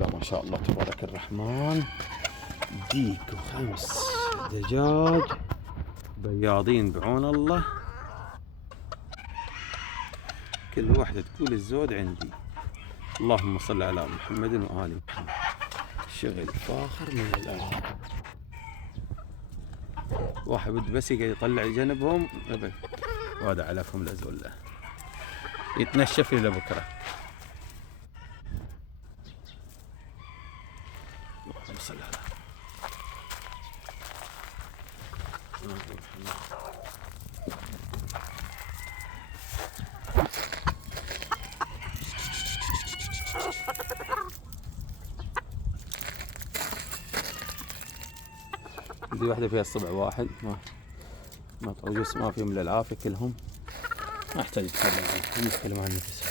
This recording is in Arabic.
لا ما شاء الله تبارك الرحمن، ديك و5 دجاج بياضين بعون الله، كل واحدة تقول الزود عندي. اللهم صل على محمد وآل محمد. شغل فاخر من الآخر. واحد بس يقعد يطلع جنبهم أبد. وهذا عليكم الأزولة يتنشف إلى بكرة. اللهم صل على محمد. دي واحدة فيها الصبع واحد، ما طوجس، ما فيهم إلا العافية كلهم، ما يحتاج يتكلم عنهم، يتكلم عن نفسه.